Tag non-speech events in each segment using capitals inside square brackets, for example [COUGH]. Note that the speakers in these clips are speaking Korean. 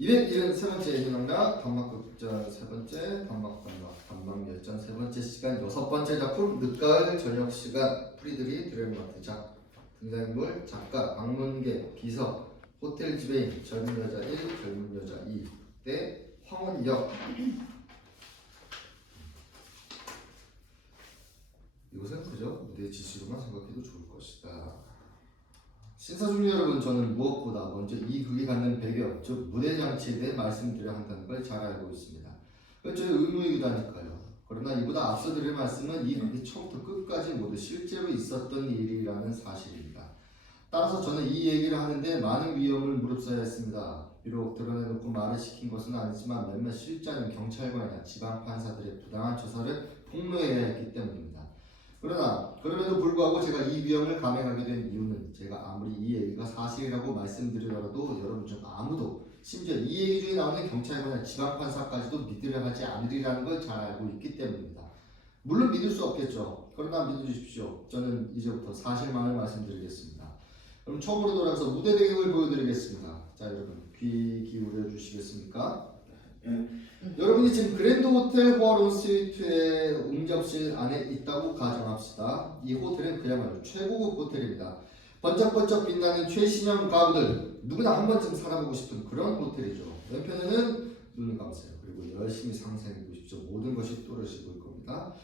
273번째 예능강좌 단막극장 세 번째 단막 단막 단막 열전 세 번째 시간 여섯 번째 작품 늦가을 저녁 시간 프리드리 드레마트 작 등장인물 작가 방문객 비서 호텔 지배인 젊은 여자 1 젊은 여자 2대 황혼역. [CLEARS THROAT] 이것은 그저 무대 지시로만 생각해도 좋을 것이다. 신사숙녀 여러분 저는 무엇보다 먼저 이 극이 갖는 배경 즉 무대 장치에 대해 말씀드려야 한다는 걸 잘 알고 있습니다. 저의 의무이기도 하니까요. 그러나 이보다 앞서 드릴 말씀은 이 극이 처음부터 끝까지 모두 실제로 있었던 일이라는 사실입니다. 따라서 저는 이 얘기를 하는데 많은 위험을 무릅써야 했습니다. 비록 드러내놓고 말을 시킨 것은 아니지만 몇몇 실자는 경찰관이나 지방 판사들의 부당한 조사를 폭로해야 했기 때문입니다. 그러나 그럼에도 불구하고 제가 이 위험을 감행하게 된 이유는 제가 아무리 이 얘기가 사실이라고 말씀드리더라도 여러분 중 아무도 심지어 이 얘기 중에 나오는 경찰관이나 지방판사까지도 믿으려 하지 않으리라는 걸 잘 알고 있기 때문입니다. 물론 믿을 수 없겠죠. 그러나 믿어주십시오. 저는 이제부터 사실만을 말씀드리겠습니다. 그럼 처음으로 돌아가서 무대 배경을 보여드리겠습니다. 자 여러분 귀 기울여 주시겠습니까? 여러분이 지금 그랜드 호텔 호아론 스위트의 응접실 안에 있다고 가정합시다. 이 호텔은 그야말로 최고급 호텔입니다. 번쩍번쩍 빛나는 최신형 가구들 누구나 한 번쯤 살아보고 싶은 그런 호텔이죠. 왼편에는 눈을 감으세요. 그리고 열심히 상상해 보십시오. 모든 것이 또렷이 보일 겁니다.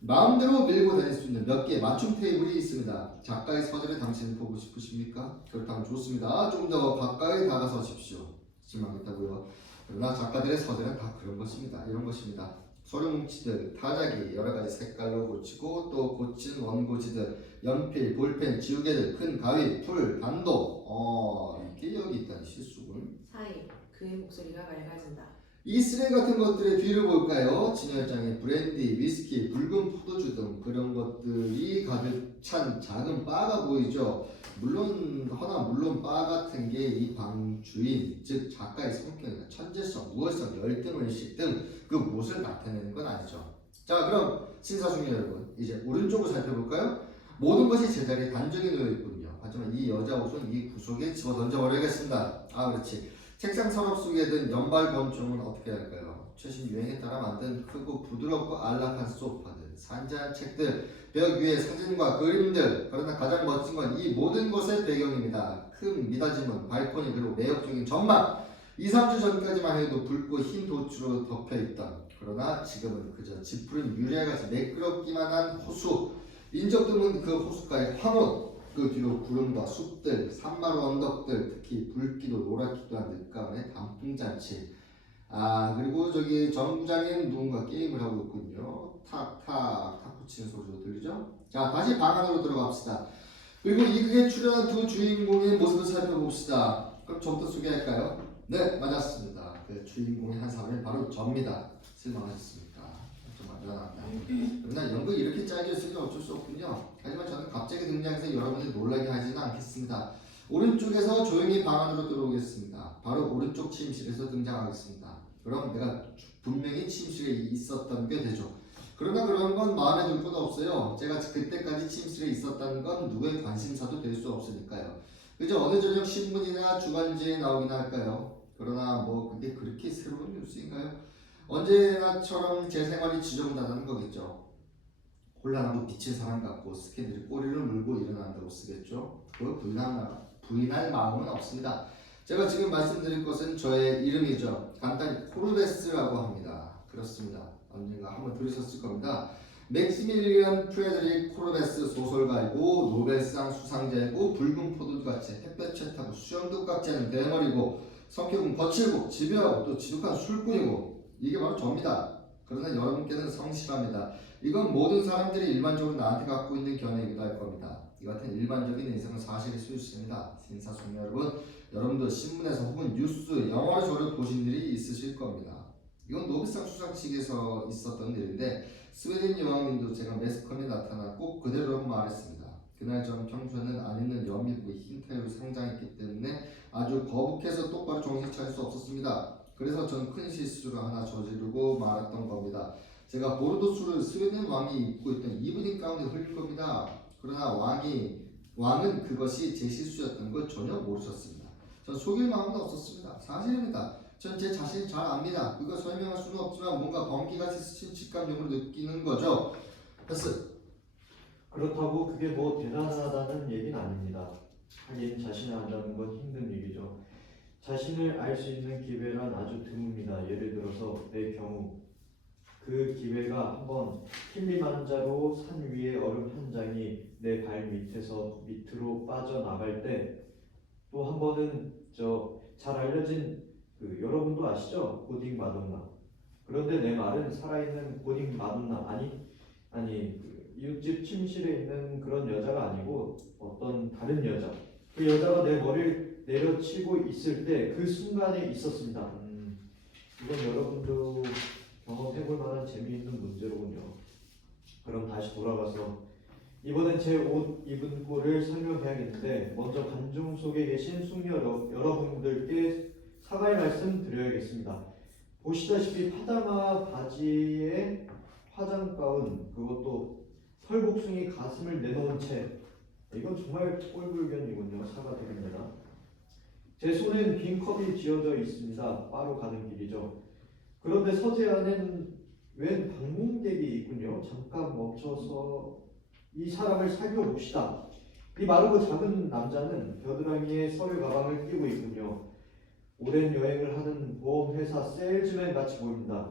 마음대로 밀고 다닐 수 있는 몇 개의 맞춤 테이블이 있습니다. 작가의 서재를 당신은 보고 싶으십니까? 그렇다면 좋습니다. 좀 더 가까이 다가서십시오. 실망했다고요. 그러나 작가들의 서재는 다 그런 것입니다. 이런 것입니다. 소룡 뭉치들, 타자기, 여러 가지 색깔로 고치고 또 고친 원고지들, 연필, 볼펜, 지우개들, 큰 가위, 풀, 반도. 어, 이게 여기 있다는 실수군. 사이 그의 목소리가 맑아진다. 이 쓰레기 같은 것들의 뒤를 볼까요? 진열장에 브랜디, 위스키, 붉은 포도주 등 그런 것들이 가득 찬 작은 바가 보이죠. 물론 허나 물론 바 같은 게 이 방 주인 즉 작가의 성격이나 천재성, 우월성, 열등의식 등그 무엇을 나타내는 건 아니죠. 자 그럼 신사숙녀 여러분 이제 오른쪽을 살펴볼까요? 모든 것이 제자리에 단정히 놓여 있군요. 하지만 이 여자 옷은 이 구석에 집어 던져버려야겠습니다. 아 그렇지. 책상 서랍 속에 든 연발 권총은 어떻게 할까요? 최신 유행에 따라 만든 크고 부드럽고 안락한 소파들, 산자한 책들, 벽 위에 사진과 그림들. 그러나 가장 멋진 건 이 모든 것의 배경입니다. 큰 미닫이문, 발코니 그리고 매력적인 전망. 2, 3주 전까지만 해도 붉고 흰 도추로 덮여있던 그러나 지금은 그저 짙푸른 유리알같이 매끄럽기만 한 호수 인적 드문 그 호숫가의 황혼 그 뒤로 구름과 숲들, 산마루 언덕들, 특히 붉기도 노랗기도 한 늦가을의 단풍잔치. 아 그리고 저기 정부장인 누군가 게임을 하고 있군요. 탁탁 탁 붙이는 소리도 들리죠? 자 다시 방 안으로 들어갑시다. 그리고 이 극에 출연한 두 주인공의 모습을 살펴봅시다. 그럼 저부터 소개할까요? 네 맞았습니다. 그 주인공의 한 사람이 바로 접니다. 실망하셨습니까? 미안합니다. 그러나 연극이 이렇게 짜여져 있으니 어쩔 수 없군요. 하지만 저는 갑자기 등장해서 여러분들 놀라게 하지는 않겠습니다. 오른쪽에서 조용히 방 안으로 들어오겠습니다. 바로 오른쪽 침실에서 등장하겠습니다. 그럼 내가 분명히 침실에 있었던 게 되죠. 그러나 그런 건 마음에 들 것도 없어요. 제가 그때까지 침실에 있었다는 건 누구의 관심사도 될 수 없으니까요. 그저 어느 저녁 신문이나 주간지에 나오긴 할까요? 그러나 뭐 그게 그렇게 새로운 뉴스인가요? 언제나처럼 제 생활이 지정당하는 거겠죠. 곤란하고 미친 사람 같고 스캔들이 꼬리를 물고 일어난다고 쓰겠죠. 그 부인할, 부인할 마음은 없습니다. 제가 지금 말씀드릴 것은 저의 이름이죠. 간단히 코르베스라고 합니다. 그렇습니다. 언젠가 한번 들으셨을 겁니다. 맥시밀리언 프레드릭 코르베스 소설가이고 노벨상 수상자이고 붉은 포도주같이 햇볕에 타고 수염도 깎지 않은 대머리고 성격은 거칠고 집요하고 또 지독한 술꾼이고 이게 바로 저입니다. 그러나 여러분께는 성실합니다. 이건 모든 사람들이 일반적으로 나한테 갖고 있는 견해이기도 할 겁니다. 이 같은 일반적인 인생은 사실일 수 있습니다. 신사숙녀 여러분, 여러분도 신문에서 혹은 뉴스, 영화로 저를 보신 일이 있으실 겁니다. 이건 노벨상 수상식에서 있었던 일인데 스웨덴 여왕님도 제가 매스컴에 나타나 꼭 그대로 말했습니다. 그날 전 평소에는 안 입는 연미복에 흰 타이로 상장했기 때문에 아주 거북해서 똑바로 정신 차릴 수 없었습니다. 그래서 전 큰 실수를 하나 저지르고 말았던 겁니다. 제가 보르도 술을 스웨덴 왕이 입고 있던 이브닝 가운에 흘린 겁니다. 그러나 왕이 왕은 그것이 제 실수였던 걸 전혀 모르셨습니다. 전 속일 마음도 없었습니다. 사실입니다. 전 제 자신을 잘 압니다. 그거 설명할 수는 없지만 뭔가 번기같이 스친 직감적으로 느끼는 거죠. 패스. 그렇다고 그게 뭐 대단하다는 얘기는 아닙니다. 하긴 자신을 안다는 건 힘든 일이죠. 자신을 알 수 있는 기회란 아주 드뭅니다. 예를 들어서 내 경우 그 기회가 한번 킬리만자로 산 위에 얼음 한 장이 내 발 밑에서 밑으로 빠져나갈 때 또 한 번은 저 잘 알려진 그 여러분도 아시죠? 고딩 마돈나. 그런데 내 말은 살아있는 고딩 마돈나 아니 아니 그 이웃집 침실에 있는 그런 여자가 아니고 어떤 다른 여자. 그 여자가 내 머리를 내려치고 있을 때 그 순간에 있었습니다. 음, 이건 여러분도 경험해볼 만한 재미있는 문제로군요. 그럼 다시 돌아가서 이번엔 제 옷 입은 꼴을 설명해야겠는데 먼저 관중 속에 계신 숙녀 여러, 여러분들께 사과의 말씀 드려야겠습니다. 보시다시피 파자마 바지에 화장 가운 그것도 털복숭이 가슴을 내놓은 채 이건 정말 꼴불견이군요. 사과드립니다. 제 손엔 빈 컵이 쥐어져 있습니다. 바로 가는 길이죠. 그런데 서재 안엔 웬 방문객이 있군요. 잠깐 멈춰서 이 사람을 살펴봅시다. 이 마르고 작은 남자는 겨드랑이에 서류 가방을 끼고 있군요. 오랜 여행을 하는 보험회사 세일즈맨 같이 보입니다.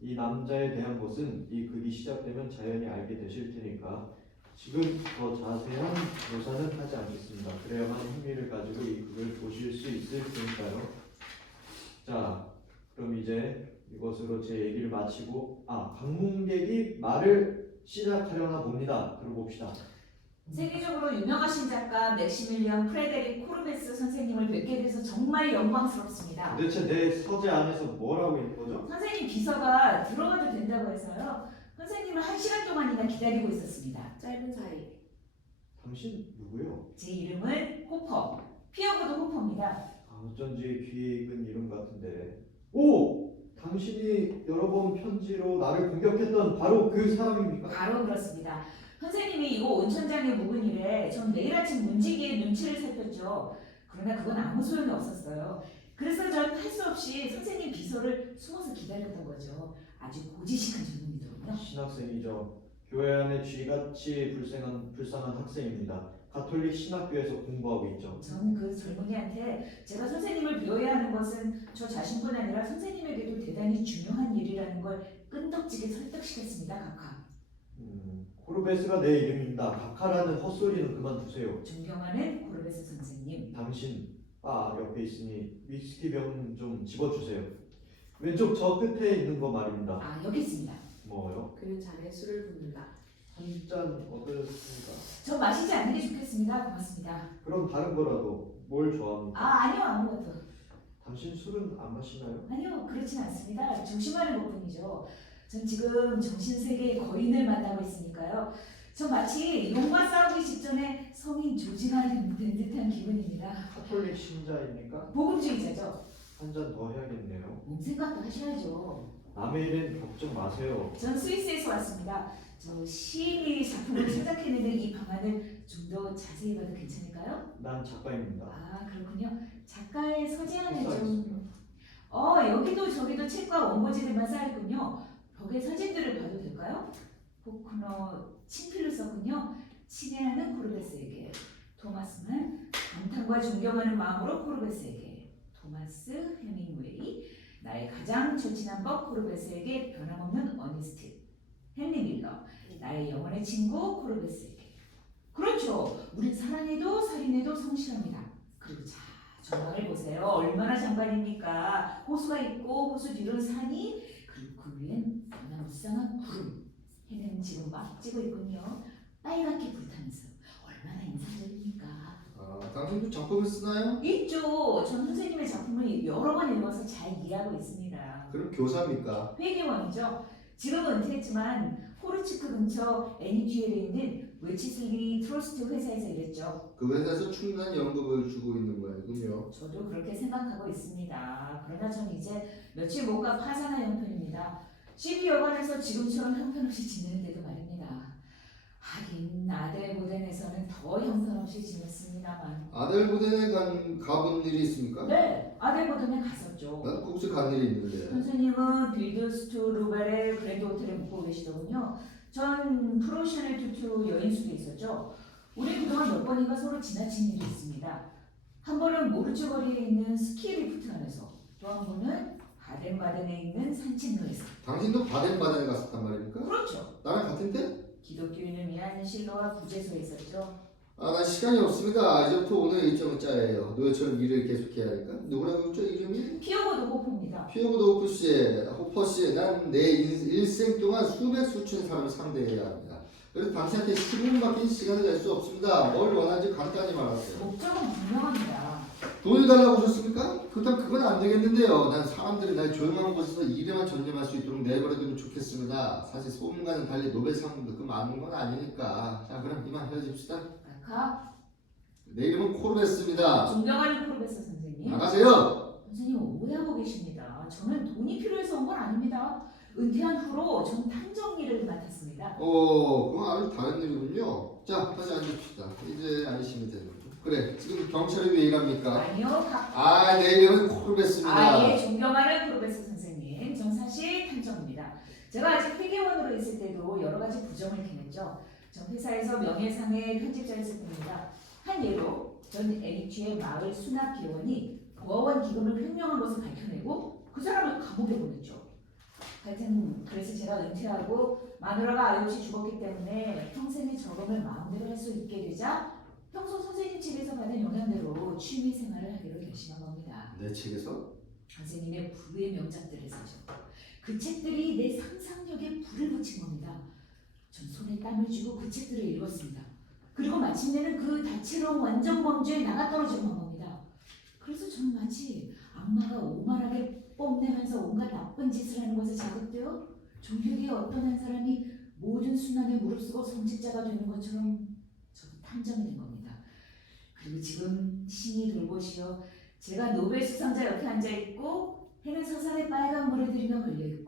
이 남자에 대한 것은 이 극이 시작되면 자연히 알게 되실 테니까 지금 더 자세한 묘사는 하지 않겠습니다. 그래야만 흥미를 가지고 이 극을 보실 수 있을 테니까요. 자, 그럼 이제 이것으로 제 얘기를 마치고 아 방문객이 말을 시작하려나 봅니다. 들어봅시다. 세계적으로 유명하신 작가 맥시밀리언 프레데릭 코르베스 선생님을 뵙게 돼서 정말 영광스럽습니다. 도대체 내 서재 안에서 뭘 하고 있는 거죠? 선생님 비서가 들어가도 된다고 해서요. 선생님을 한 시간 동안이나 기다리고 있었습니다. 짧은 사이. 당신 누구요? 제 이름은 호퍼. 피어보드 호퍼입니다. 아, 어쩐지 귀에 익은 이름 같은데. 오! 당신이 여러 번 편지로 나를 공격했던 바로 그 사람입니까? 바로 그렇습니다. 선생님이 이거 온천장에 묵은 이래 전 매일 아침 문지기의 눈치를 살폈죠. 그러나 그건 아무 소용이 없었어요. 그래서 전 할 수 없이 선생님 비서를 숨어서 기다렸던 거죠. 아주 고지식한 젊은이더군요. 신학생이죠. 교회 안에 쥐같이 불쌍한, 불쌍한 학생입니다. 가톨릭 신학교에서 공부하고 있죠. 전그 젊은이한테 제가 선생님을 배워야 하는 것은 저 자신뿐 아니라 선생님에게도 대단히 중요한 일이라는 걸 끈덕지게 설득시켰습니다. 각하. 음, 코르베스가 내 이름입니다. 각하라는 헛소리는 그만두세요. 존경하는 고르베스 선생님. 당신 바 옆에 있으니 위스키 병 좀 집어주세요. 왼쪽 저 끝에 있는 거 말입니다. 아 여기 있습니다. 뭐요? 그는 잔에 술을 붓는다. 한잔 어떻습니까? 전 마시지 않는 게 좋겠습니다. 고맙습니다. 그럼 다른 거라도 뭘 좋아합니까? 아 아니요 아무것도. 당신 술은 안 마시나요? 아니요 그렇진 않습니다. 조심하는 것뿐이죠. 전 지금 정신 세계의 거인을 만나고 있으니까요. 전 마치 용과 싸우기 직전에 성인 된 듯한 기분입니다. 카톨릭 신자입니까? 복음주의자죠. 한 잔 더 해야겠네요. 몸 생각도 하셔야죠. 남의 일엔 걱정 마세요. 전 스위스에서 왔습니다. 저 시인이 작품을 제작해내는 이 방안을 좀 더 자세히 봐도 괜찮을까요? 난 작가입니다. 아 그렇군요. 작가의 서재안에 좀. 어 여기도 저기도 책과 원고지들만 쌓였군요. 벽에 사진들을 봐도 될까요? 포크너 친필로 썼군요. 친애하는 코르베스에게 토마스만 감탄과 존경하는 마음으로 코르베스에게 토마스 헤밍웨이 나의 가장 절친한 법 코르베스에게 변함없는 어니스트 헨리 밀러 나의 영원의 친구 코르베스에게 그렇죠. 우린 사랑해도 살인해도 성실합니다. 그리고 자 전망을 보세요. 얼마나 장관입니까? 호수가 있고 호수 뒤로는 산이 그리고 그 위엔 변화무쌍한 구름. 해는 지금 막 지고 있군요. 빨갛게 불타면서 얼마나 인상적입니까? 아, 당신도 작품을 쓰나요? 있죠. 전 선생님의 작품을 여러 번 읽어서 잘 이해하고 있습니다. 그럼 교사입니까? 회계원이죠. 지금은 은퇴했지만 포르치크 근처 애니튜엘에 있는 웨치슬리 트러스트 회사에서 일했죠. 그 회사에서 충분한 연금을 주고 있는 모양이군요. 저도 그렇게 생각하고 있습니다. 그러나 전 이제 며칠 못 가 파산할 형편입니다. CP 여관에서 지금처럼 형편없이 말입니다. 하긴 아델보덴에서는 더 형편없이 지냈습니다만. 아델보덴에 간 가본 일이 있습니까? 네, 아델보덴에 갔었죠. 난 혹시 간 일이 있는데. 선생님은 빌드스투 루벨의 그랜드 호텔에 묵고 계시더군요. 전 프로셔넬 투투 여인숙에 있었죠. 우리 그동안 몇 번인가 서로 지나친 일이 있습니다. 한 번은 모르츠 거리에 있는 스키 리프트 안에서 또 한 번은 바덴바덴에 있는 산책로에서 당신도 바덴바덴에 갔었단 말입니까? 그렇죠. 나랑 같은 때? 기독교인을 위한 실로와 구제소에 있었죠. 아, 난 시간이 없습니다. 이제부터 오늘 일정은 짜예요. 노예처럼 일을 계속해야 하니까. 누구라고 했죠? 이름이? 피오고도 호포입니다. 피오고도 호프 씨, 호퍼 씨, 난 내 일생 동안 수백 수천 사람을 상대해야 합니다. 그래서 당신한테 10분밖에 시간을 낼 수 없습니다. 뭘 원하는지 간단히 말하세요. 목적은 분명합니다. 돈을 달라고 오셨습니까? 그렇다면 그건 안 되겠는데요. 난 사람들이 날 조용한 곳에서 일에만 전념할 수 있도록 내버려두면 좋겠습니다. 사실 소문과는 달리 노벨상도 그 많은 건 아니니까. 자, 그럼 이만 헤어집시다. 아까 내 이름은 코르베스입니다. 존경하는 프로페서 선생님. 나가세요. 선생님 오해하고 계십니다. 저는 돈이 필요해서 온 건 아닙니다. 은퇴한 후로 전 탐정 일을 맡았습니다. 어, 그건 아주 다른 일이군요. 자, 다시 앉읍시다. 이제 되는 거죠. 그래, 지금 경찰이 왜 일합니까? 아니요, 각... 아, 내 이름은 코르베스입니다. 아예 존경하는 프로페서 선생님. 전 사실 탐정입니다. 제가 아직 회계원으로 있을 때도 여러 가지 부정을 캐냈죠. 전 회사에서 명예상의 편집자였을 뿐입니다. 한 예로 전 NH의 마을 수납 개원이 보아원 기금을 횡령한 것을 밝혀내고 그 사람을 감옥에 보냈죠. 하여튼 그래서 제가 은퇴하고 마누라가 아이 없이 죽었기 때문에 평생의 적응을 마음대로 할 수 있게 되자 평소 선생님 책에서 받은 영향대로 취미 생활을 하기로 결심한 겁니다. 내 책에서? 선생님의 부의 명작들을 사죠. 그 책들이 내 상상력에 불을 붙인 겁니다. 전 손에 땀을 쥐고 그 책들을 읽었습니다. 그리고 마침내는 그 다채로운 완전 범죄에 나가 떨어지고 만 겁니다. 그래서 전 마치 악마가 오만하게 뽐내면서 온갖 나쁜 짓을 하는 것에 자극되어 종교계의 어떤 한 사람이 모든 순환에 무릅쓰고 성직자가 되는 것처럼 저도 탐정이 된 겁니다. 그리고 지금 신이 돌보시어 제가 노벨 수상자 옆에 앉아 있고 해는 서산에 빨간 물을 들이며 걸려 있고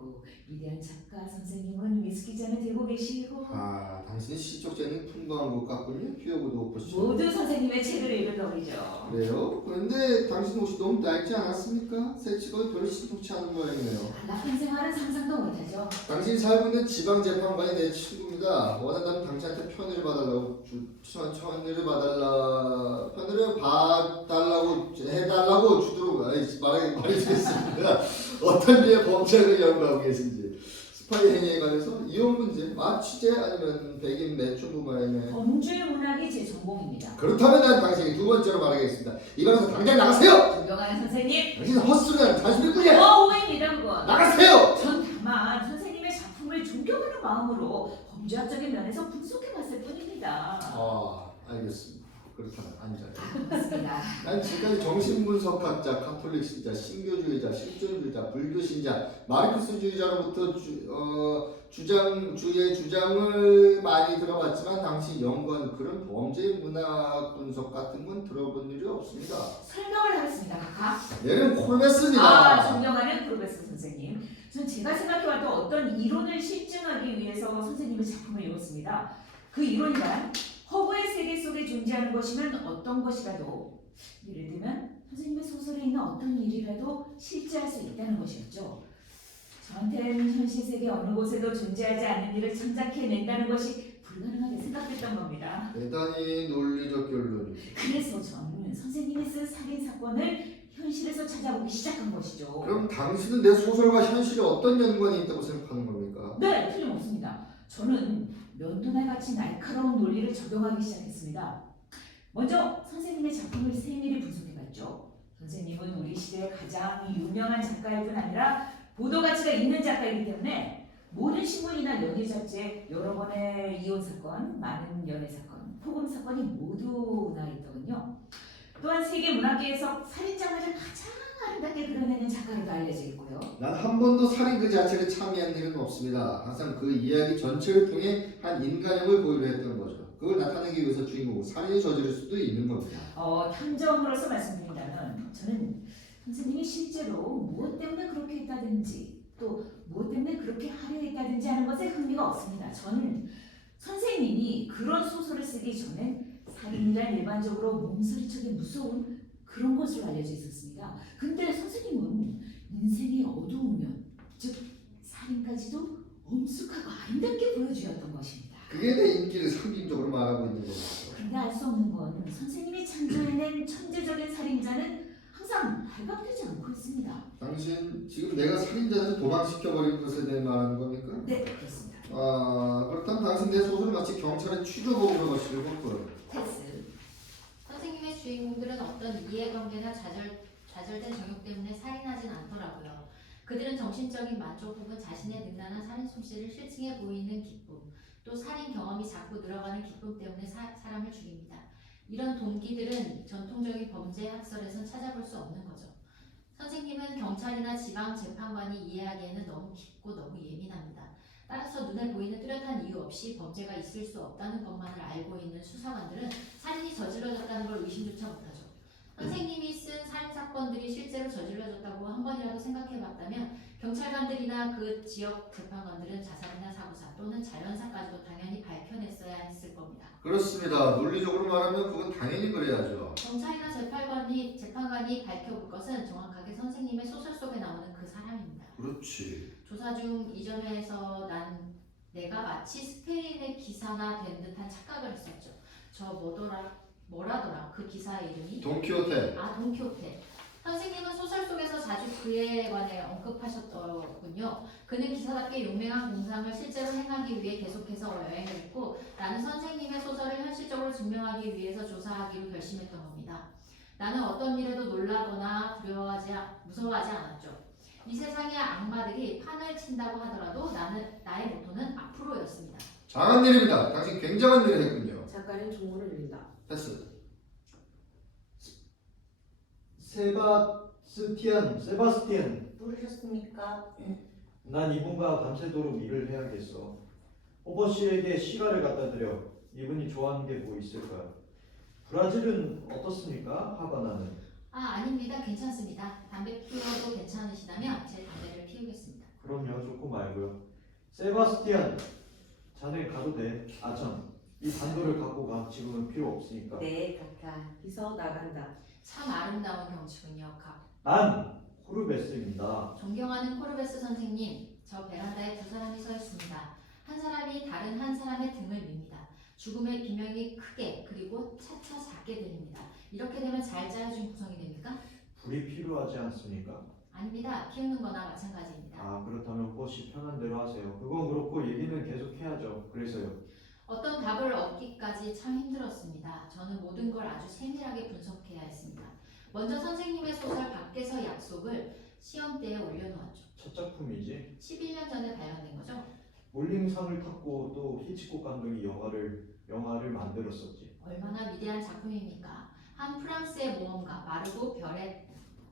위대한 작가 선생님은 위스키 잔을 들고 계시고 아, 당신이 시적 재능 풍부한 것 같군요. 호퍼 씨. 모두 선생님의 책을 읽은 덕이죠. 그래요? 그런데 당신 옷이 너무 낡지 않았습니까? 새 직업이 별로 신속치 않은 모양이네요. 나쁜 생활은 상상도 못하죠. 당신이 살고 있는 지방재판관이 내 친구입니다. 원한다면 당신한테 편을 봐달라고 주, 천, 천을 봐달라 편을 봐달라고 해달라고 주도록 아이, 말이 말이 되겠습니다. 어떤 류의 범죄를 연구하고 계신지 스파이 행위에 관해서 이혼 문제, 아 취재 아니면 백인 매춘 부마에는 범죄 문학이 제 전공입니다. 그렇다면 난 당신이 두 번째로 말하겠습니다. 이 방에서 당장 나가세요. 존경하는 선생님, 당신 헛소리하는 단순히꾼이야. 어 오해입니다 그건. 나가세요. 전 다만 선생님의 작품을 존경하는 마음으로 범죄학적인 면에서 분석해봤을 뿐입니다. 아 알겠습니다. 그렇다면. 맞습니다. 난 지금까지 정신분석학자, 카톨릭 신자, 신교주의자, 실존주의자, 불교 신자, 마르크스주의자로부터 주, 어, 주장 주의 주장을 많이 들어봤지만 당시 연구한 그런 범죄 문학 분석 같은 건 들어본 일이 없습니다. 설명을 하겠습니다. 각하. 얘는 콜베스입니다. 아, 존경하는 프로페서 선생님. 전 제가 생각해왔던 어떤 이론을 실증하기 위해서 선생님의 작품을 읽었습니다. 그 이론이란 세계 속에 존재하는 것이면 어떤 것이라도 예를 들면 선생님의 소설에 있는 어떤 일이라도 실제할 수 있다는 것이었죠. 저한테는 현실 세계 어느 곳에도 존재하지 않는 일을 창작해낸다는 것이 불가능하게 생각됐던 겁니다. 대단히 논리적 결론이. 그래서 저는 선생님이 쓴 살인 사건을 현실에서 찾아보기 시작한 것이죠. 그럼 당신은 내 소설과 현실에 어떤 연관이 있다고 생각하는 겁니까? 네, 틀림없습니다. 저는 면도날 같이 날카로운 논리를 적용하기 시작했습니다. 먼저 선생님의 작품을 세밀히 분석해봤죠. 선생님은 우리 시대의 가장 유명한 작가일 뿐 아니라 보도 가치가 있는 작가이기 때문에 모든 신문이나 연예 잡지에 여러 번의 이혼 사건, 많은 연애 사건, 폭음 사건이 모두 나 있더군요. 또한 세계 문학계에서 살인 장면을 가장 아름답게 그려내는 작가로도 알려져 있고요. 난 한 번도 살인 그 자체를 참여한 일은 없습니다. 항상 그 이야기 전체를 통해 한 인간형을 보이려 했던 거죠. 그걸 나타내기 위해서 주인공은 살인을 저지를 수도 있는 겁니다. 어, 탐정으로서 말씀드린다면 저는 선생님이 실제로 무엇 때문에 그렇게 했다든지 또 무엇 때문에 그렇게 하려 했다든지 하는 것에 흥미가 없습니다. 저는 선생님이 그런 소설을 쓰기 전엔 살인이란 일반적으로 몸서리척이 무서운 그런 것으로 알려져 있었습니다. 근데 선생님은 인생의 어두운 면, 즉 살인까지도 엄숙하고 아름답게 보여주었던 것입니다. 그게 내 인기를 상징적으로 말하고 있는 거죠. 근데 알 수 없는 건 선생님이 창조해낸 천재적인 살인자는 항상 발각되지 않고 있습니다. 당신 지금 내가 살인자를 도망시켜버린 것에 대해 말하는 겁니까? 네, 그렇습니다. 아 그렇다면 당신 내 소설을 마치 경찰의 추적업으로 마시려고 패스. 선생님의 주인공들은 어떤 이해관계나 좌절, 좌절된 정욕 때문에 살인하진 않더라고요. 그들은 정신적인 만족 혹은 자신의 능란한 살인 솜씨를 실증해 보이는 기쁨, 또 살인 경험이 자꾸 늘어가는 기쁨 때문에 사, 사람을 죽입니다. 이런 동기들은 전통적인 범죄 학설에선 찾아볼 수 없는 거죠. 선생님은 경찰이나 지방 재판관이 이해하기에는 너무 깊고 너무 예민합니다. 따라서 눈에 보이는 뚜렷한 이유 없이 범죄가 있을 수 없다는 것만을 알고 있는 수사관들은 살인이 저질러졌다는 걸 의심조차 못하죠. 선생님이 쓴 살인 사건들이 실제로 저질러졌다고 한 번이라도 생각해봤다면 경찰관들이나 그 지역 재판관들은 자살이나 사고사 또는 자연사까지도 당연히 밝혀냈어야 했을 겁니다. 그렇습니다. 논리적으로 말하면 그건 당연히 그래야죠. 경찰이나 재판관이 재판관이 밝혀볼 것은 정확하게 선생님의 소설 속에 나오는 그 사람입니다. 그렇지. 조사 중 이전에서 난 내가 마치 스페인의 기사나 된 듯한 착각을 했었죠. 저 뭐더라 뭐라더라 그 기사의 이름이 돈키호테. 아 돈키호테. 선생님은 소설 속에서 자주 그에 관해 언급하셨더군요. 그는 기사답게 용맹한 공상을 실제로 행하기 위해 계속해서 여행을 했고 나는 선생님의 소설을 현실적으로 증명하기 위해서 조사하기로 결심했던 겁니다. 나는 어떤 일에도 놀라거나 두려워하지 않- 무서워하지 않았죠. 이 세상의 악마들이 판을 친다고 하더라도 나는 나의 모토는 앞으로였습니다. 장한 일입니다. 당신 굉장한 일을 했군요. 작가는 종문을 읽는다. 패스. 세바스티안, 세바스티안. 부르셨습니까? 난 이분과 밤새도록 일을 해야겠어. 오버 씨에게 시가를 갖다 드려. 이분이 좋아하는 게 뭐 있을까요? 브라질은 어떻습니까? 하바나는. 아 아닙니다. 괜찮습니다. 담배 피워도 괜찮으시다면 제 담배를 피우겠습니다. 그럼요, 좋고 말고요. 세바스티안, 자네 가도 돼. 아 참, 이 반도를 갖고 가. 지금은 필요 없으니까. 네, 카카. 비서 나간다. 참 아름다운 경치군요. 각. 난 코르베스입니다. 존경하는 코르베스 선생님, 저 베란다에 두 사람이 서 있습니다. 한 사람이 다른 한 사람의 등을 밉니다. 죽음의 비명이 크게 그리고 차차 작게 들립니다. 이렇게 되면 잘 짜여진 구성이 됩니까? 불이 필요하지 않습니까? 아닙니다. 피우는 거나 마찬가지입니다. 아 그렇다면 꽃이 편한 대로 하세요. 그건 그렇고 얘기는 계속 해야죠. 그래서요. 어떤 답을 얻기까지 참 힘들었습니다. 저는 모든 걸 아주 세밀하게 분석해야 했습니다. 먼저 선생님의 소설 밖에서 약속을 시험대에 올려놓았죠. 첫 작품이지. 11년 전에 발간된 거죠. 몰링상을 탔고 또 히치콕 감독이 영화를 영화를 만들었었지. 얼마나 위대한 작품입니까? 한 프랑스의 모험가 마르고 별에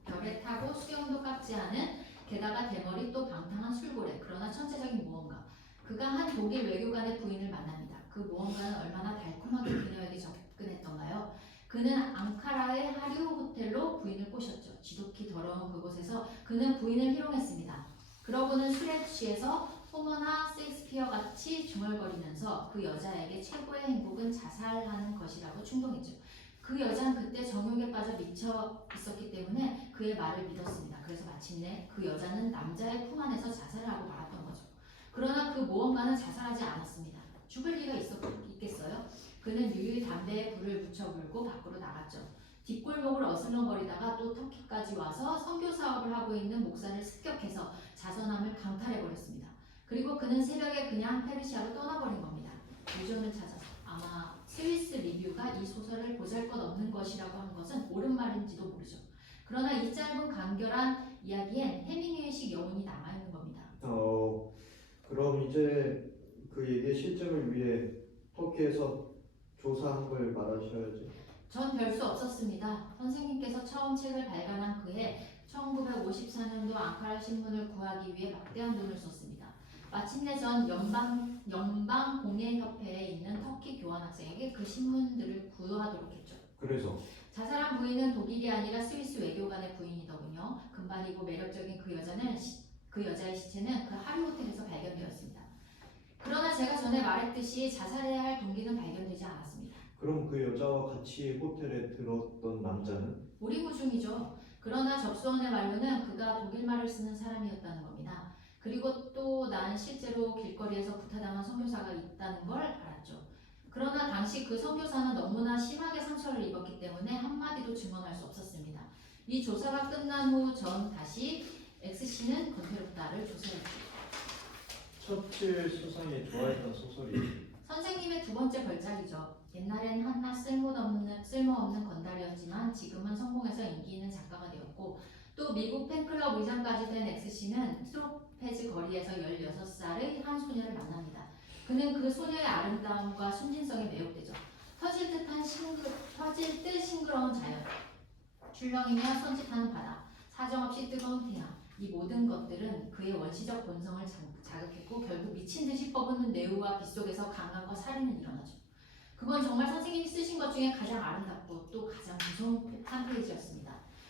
별에 타고 수영도 깎지 않은 게다가 대머리 또 방탕한 술고래 그러나 천재적인 모험가 그가 한 독일 외교관의 부인을 만납니다. 그 모험가는 얼마나 달콤하게 그녀에게 접근했던가요? 그는 앙카라의 하류 호텔로 부인을 꼬셨죠. 지독히 더러운 그곳에서 그는 부인을 희롱했습니다. 그러고는 술에 취해서 호머나 셰익스피어 같이 중얼거리면서 그 여자에게 최고의 행복은 자살하는 것이라고 충동했죠. 그 여자는 그때 정욕에 빠져 미쳐 있었기 때문에 그의 말을 믿었습니다. 그래서 마침내 그 여자는 남자의 품 안에서 자살을 하고 말았던 거죠. 그러나 그 모험가는 자살하지 않았습니다. 죽을 리가 있었, 있겠어요? 그는 유유 담배에 불을 붙여 물고 밖으로 나갔죠. 뒷골목을 어슬렁거리다가 또 터키까지 와서 선교 사업을 하고 있는 목사를 습격해서 자선함을 강탈해버렸습니다. 그리고 그는 새벽에 그냥 페르시아로 떠나버린 겁니다. 유전을 찾아서 아마 스위스 리뷰가 이 소설을 보잘것없는 것이라고 한 것은 옳은 말인지도 모르죠. 그러나 이 짧은 간결한 이야기엔 해밍웨이식 여운이 남아있는 겁니다. 어 그럼 이제 그 얘기의 실증을 위해 터키에서 조사한 걸 말하셔야지. 전별 수 없었습니다. 선생님께서 처음 책을 발간한 그해 1954년도 앙카라 신문을 구하기 위해 막대한 돈을 썼습니다. 마침내 전 연방 연방 공예 협회에 있는 터키 교환 학생에게 그 신문들을 구하도록 했죠. 그래서 자살한 부인은 독일이 아니라 스위스 외교관의 부인이더군요. 금발이고 매력적인 그 여자는 시- 그 여자의 시체는 그 하류 호텔에서 발견되었습니다. 그러나 제가 전에 말했듯이 자살해야 할 동기는 발견되지 않았습니다. 그럼 그 여자와 같이 호텔에 들었던 남자는 우리무중이죠. 그러나 접수원의 말로는 그가 독일말을 쓰는 사람이었다는 겁니다. 그리고 또난 실제로 길거리에서 구타당한 선교사가 있다는 걸 알았죠. 그러나 당시 그 선교사는 너무나 심하게 상처를 입었기 때문에 한마디도 증언할 수 없었습니다. 이 조사가 끝난 후 전 다시 X씨는 건태롭다를 조사했죠. 처칠 수상이 좋아했던 소설이 선생님의 두 번째 걸작이죠. 옛날엔 한낱 쓸모없는, 쓸모없는 건달이었지만 지금은 성공해서 인기 있는 작가가 되었고 또 미국 팬클럽 의장까지 된 X씨는 트로페즈 거리에서 16살의 한 소녀를 만납니다. 그는 그 소녀의 아름다움과 순진성에 매혹되죠. 터질 듯한 싱그, 터질 듯 싱그러운 자연, 출렁이며 손짓하는 바다, 사정없이 뜨거운 태양, 이 모든 것들은 그의 원시적 본성을 자- 자극했고 결국 미친 듯이 뻐붓는 내우와 빗속에서 강간과 살인은 일어나죠. 그건 정말 선생님이 쓰신 것 중에 가장 아름답고 또 가장 무서운 한 페이지였습니다.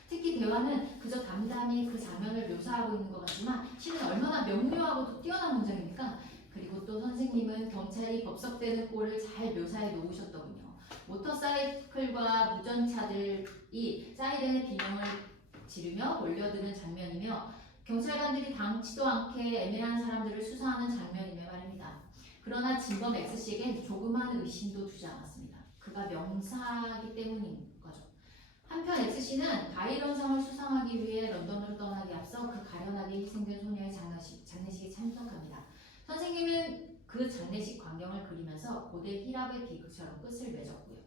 특히 대화는 그저 담담히 그 장면을 묘사하고 있는 것 같지만 실은 얼마나 명료하고도 뛰어난 문장입니까? 그리고 또 선생님은 경찰이 법석대는 꼴을 잘 묘사해 놓으셨더군요. 모터사이클과 무전차들이 사이렌의 비명을 지르며 몰려드는 장면이며 경찰관들이 당치도 않게 애매한 사람들을 수사하는 장면이며 말입니다. 그러나 진범 X씨에겐 조그마한 의심도 두지 않았습니다. 그가 명사이기 때문인 거죠. 한편 X씨는 바이런성을 수상하기 위해 런던으로 떠나기 앞서 그 가련하게 희생된 소녀의 장례식, 장례식에 참석합니다. 선생님은 그 장례식 광경을 그리면서 고대 휘랍의 비극처럼 끝을 맺었고요.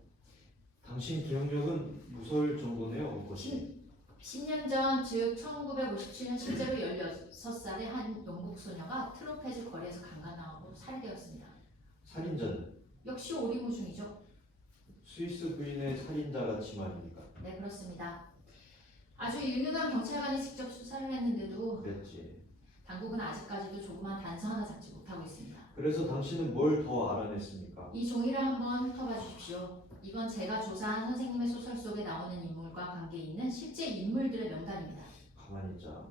당신 기억력은 무서울 정도네요, 오버씨. 10년 전, 즉 1957년 실제로 16살의 한 영국 소녀가 트로페즈 거리에서 강간당하고 살해되었습니다. 살인자는 역시 오리무중이죠. 스위스 부인의 살인자 같이 말입니까? 네, 그렇습니다. 아주 유능한 경찰관이 직접 수사를 했는데도 그랬지. 당국은 아직까지도 조그만 단서 하나 잡지 못하고 있습니다. 그래서 당신은 뭘 더 알아냈습니까? 이 종이를 한번 펴봐 주십시오. 이건 제가 조사한 선생님의 소설 속에 나오는 인물과 관계 있는 실제 인물들의 명단입니다. 가만히 있자.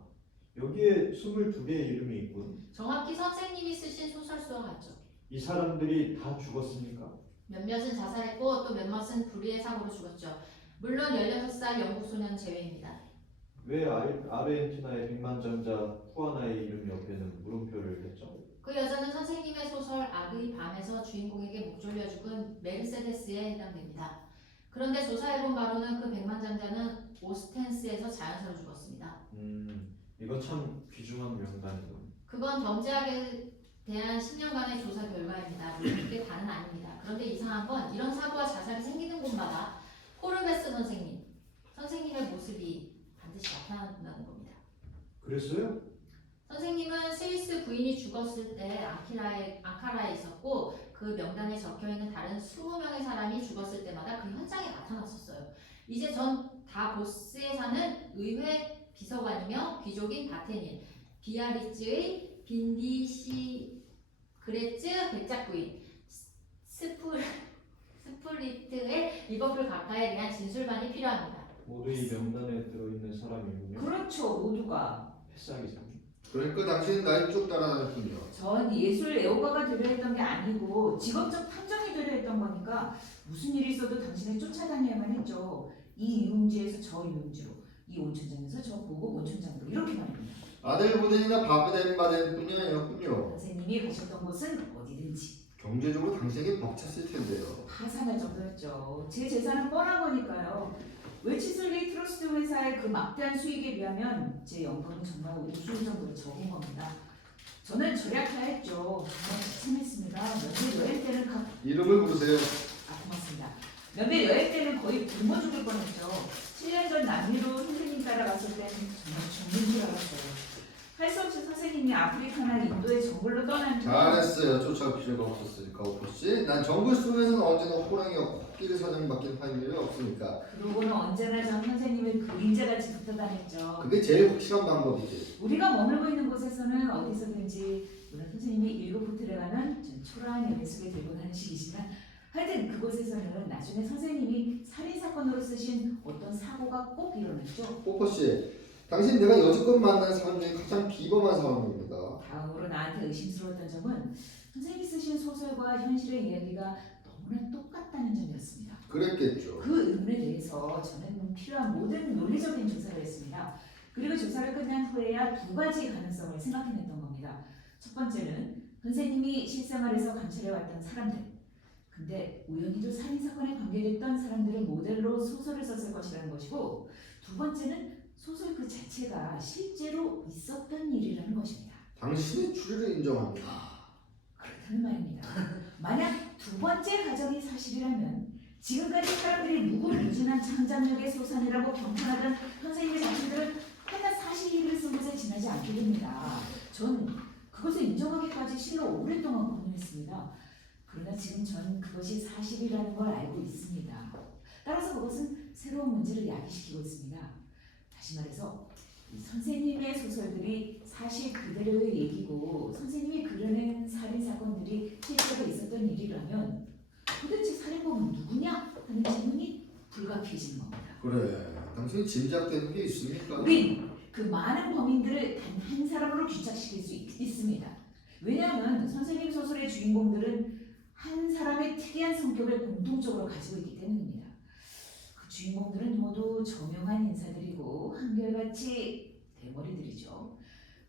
여기에 22개의 이름이 있군. 정확히 선생님이 쓰신 소설수와 같죠. 이 사람들이 다 죽었습니까? 몇몇은 자살했고 또 몇몇은 불의의 사고로 죽었죠. 물론 16살 영국 소년 제외입니다. 왜 아르, 아르헨티나의 백만장자 후아나의 이름 옆에는 물음표를 했죠? 그 여자는 선생님의 소설 악의 밤에서 주인공에게 목 졸려 죽은 메르세데스에 해당됩니다. 그런데 조사해본 바로는 그 백만장자는 오스텐스에서 자연사로 죽었습니다. 음, 이거 참 귀중한 명단이군. 그건 범죄학에 대한 10년간의 조사 결과입니다. 물론 그게 다는 아닙니다. 그런데 이상한 건 이런 사고와 자살이 생기는 곳마다 호르메스 선생님, 선생님의 모습이 반드시 나타난다는 겁니다. 그랬어요? 선생님은 스위스 부인이 죽었을 때 아키라에, 앙카라에 있었고 그 명단에 적혀 있는 다른 20명의 사람이 죽었을 때마다 그 현장에 나타났었어요. 이제 전 다보스에 사는 의회 비서관이며 귀족인 바테닌, 비아리츠의 빈디시 그레츠 백작부인, 스프, 스프리트의 리버풀 가파에 대한 진술반이 필요합니다. 모두 이 명단에 들어있는 사람이군요. 그렇죠, 모두가. 패싸기상. 그러니까 당신은 날쭉 따라다녔군요. 전 예술 애호가가 되려 했던 게 아니고 직업적 탐정이 되려 했던 거니까 무슨 일이 있어도 당신을 쫓아다녀야만 했죠. 이 유흥지에서 저 유흥지로, 이 온천장에서 저 고급 온천장으로 이렇게 말입니다. 아델보덴이나 바브덴바덴 뿐이었군요. 선생님이 가셨던 곳은 경제적으로 당신에게 벅찼을 텐데요. 파산할 정도였죠. 제 재산은 뻔한 거니까요. 웨치슬리 트러스트 회사의 그 막대한 수익에 비하면 제 연봉은 정말 우스울 정도로 적은 겁니다. 저는 절약하였죠. 정말 지참했습니다. 몇몇 여행 때는 각 이름을 부르세요. 아 고맙습니다. 몇몇 여행 때는 거의 굶어 죽을 뻔했죠. 7년 전 남미로 선생님 따라갔을 땐 정말 죽는 줄 알았어요. 할 수 없이 선생님이 아프리카나 인도의 정글로 떠난 후 잘했어요. 쫓아갈 필요가 없었으니까 오퍼씨. 난 정글 속에서는 언제나 호랑이와 코끼리 사냥밖에 할 일이 없으니까. 그러고는 언제나 전 선생님을 그림자같이 붙어 다녔죠. 그게 제일 확실한 방법이지. 우리가 머물고 있는 곳에서는 어디서든지 물론 선생님이 일곱 호텔에 전 초라한 연애 속에 들고 다는 식이지만 하여튼 그곳에서는 나중에 선생님이 살인 사건으로 쓰신 어떤 사고가 꼭 일어났죠. 오퍼씨, 당신 내가 여지껏 만난 사람 중에 가장 비범한 사람입니다. 다음으로 나한테 의심스러웠던 점은 선생님이 쓰신 소설과 현실의 이야기가 너무나 똑같다는 점이었습니다. 그랬겠죠. 그 의문에 대해서 저는 필요한 모든 논리적인 조사를 했습니다. 그리고 조사를 끝난 후에야 두 가지 가능성을 생각해냈던 겁니다. 첫 번째는 선생님이 실생활에서 관찰해왔던 사람들. 근데 우연히도 살인 사건에 관계됐던 사람들을 모델로 소설을 썼을 것이라는 것이고 두 번째는 소설 그 자체가 실제로 있었던 일이라는 것입니다. 당신의 추리를 인정합니다. 그렇다는 말입니다. 만약 두 번째 가정이 사실이라면 지금까지 사람들이 무궁무진한 창작력의 소산이라고 경탄하던 선생님의 작품들은 하나 사실을 쓴 것에 지나지 않게 됩니다. 전 그것을 인정하기까지 실로 오랫동안 고민했습니다. 그러나 지금 전 그것이 사실이라는 걸 알고 있습니다. 따라서 그것은 새로운 문제를 야기시키고 있습니다. 다시 말해서 이 선생님의 소설들이 사실 그대로의 얘기고 선생님이 그려낸 살인 사건들이 실제로 있었던 일이라면 도대체 살인범은 누구냐 하는 질문이 불가피해지는 겁니다. 그래. 당신이 짐작되는 게 있습니까? 우린 그 많은 범인들을 단 한 사람으로 귀착시킬 수 있, 있습니다. 왜냐하면 선생님 소설의 주인공들은 한 사람의 특이한 성격을 공통적으로 가지고 있기 때문입니다. 그 주인공들은 모두 저명한 인사들이고 한결같이 대머리들이죠.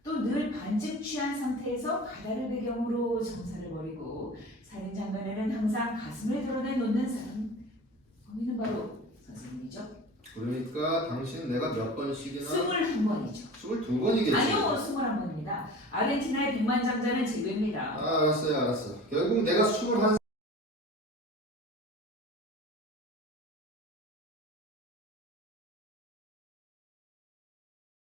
또 늘 반쯤 취한 상태에서 바다를 배경으로 정사를 벌이고 살인 장면에는 항상 가슴을 드러내 놓는 사람 범인은 바로 선생님이죠. 그러니까 당신 내가 몇 번씩이나 스물한 번이죠. 22번이겠지. 아니요, 스물한 번입니다. 아르헨티나의 백만장자는 제외입니다. 아, 알았어요, 알았어. 결국 내가 21